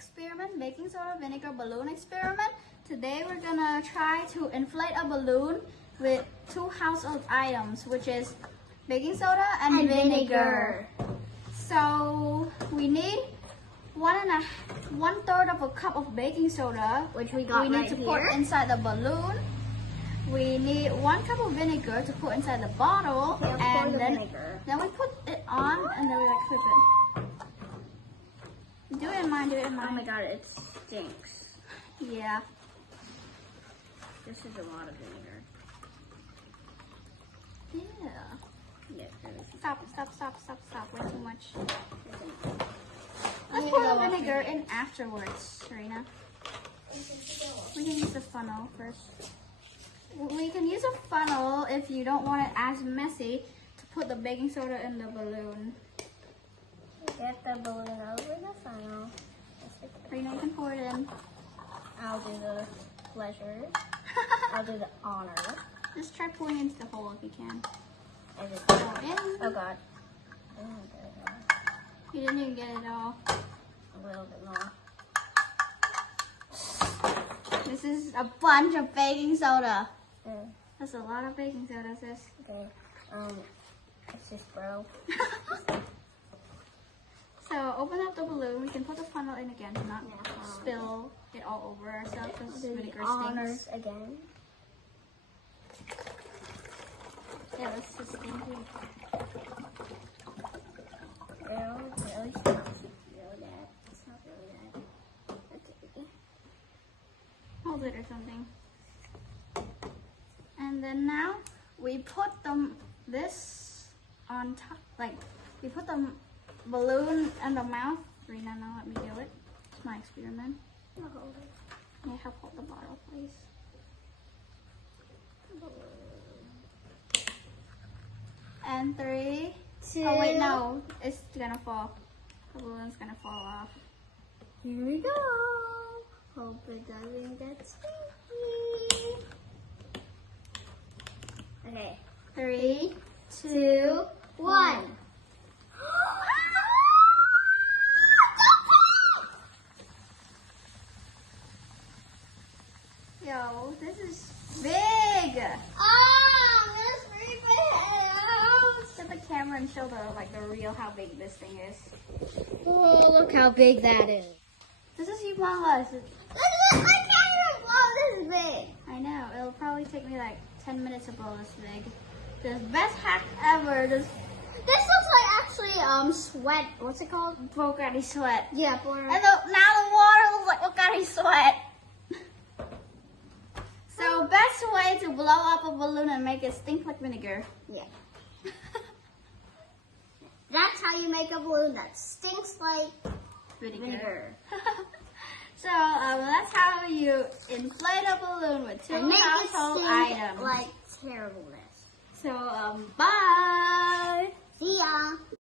experiment, baking soda vinegar balloon experiment. Today we're gonna try to inflate a balloon with 2 household items, which is baking soda and vinegar. So we need 1/3 of a cup of baking soda, which we got need to put inside the balloon. We need 1 cup of vinegar to put inside the bottle, and then we put it on, and then we like flip it. Do it in mine, do it in mine. Oh my god, it stinks. Yeah. This is a lot of vinegar. Yeah. Yeah. Stop. Way too much. Let's pour the vinegar in afterwards, Serena. We can use the funnel first. We can use a funnel if you don't want it as messy to put the baking soda in the balloon. Get the balloon over the funnel. Serena, you can pour it in. I'll do the pleasure. I'll do the honor. Just try pouring into the hole if you can. Pour in. Oh god. You didn't even get it all. A little bit more. This is a bunch of baking soda. Mm. That's a lot of baking soda, sis. Okay. It's just bro. So open up the balloon. We can put the funnel in again to not spill it all over ourselves because vinegar stinks. Again. Yeah, this is stinky. Really smells really bad. It's not really bad. Okay. Hold it or something. And then now we put this on top, like we put the balloon in the mouth. Rena, now let me do it. It's my experiment. I'll hold it. Yeah, help hold the bottle, please. And 3, 2. Oh wait, no, it's gonna fall. The balloon's gonna fall off. Here we go. Hope it doesn't get stinky. Okay. 3, 2, 1. Yo, this is big. Oh, that's pretty big. Get the camera and show the real how big this thing is. Oh, look how big that is. This is humongous. I can't even blow this big. I know. It'll probably take me like 10 minutes to blow this big. The best hack ever. This looks like actually sweat. What's it called? Bogatti sweat. Yeah. And now the water looks like Bogatti sweat. So best way to blow up a balloon and make it stink like vinegar. Yeah. That's how you make a balloon that stinks like vinegar. So that's how you inflate a balloon with 2 household items. Like terribleness. So bye. See ya.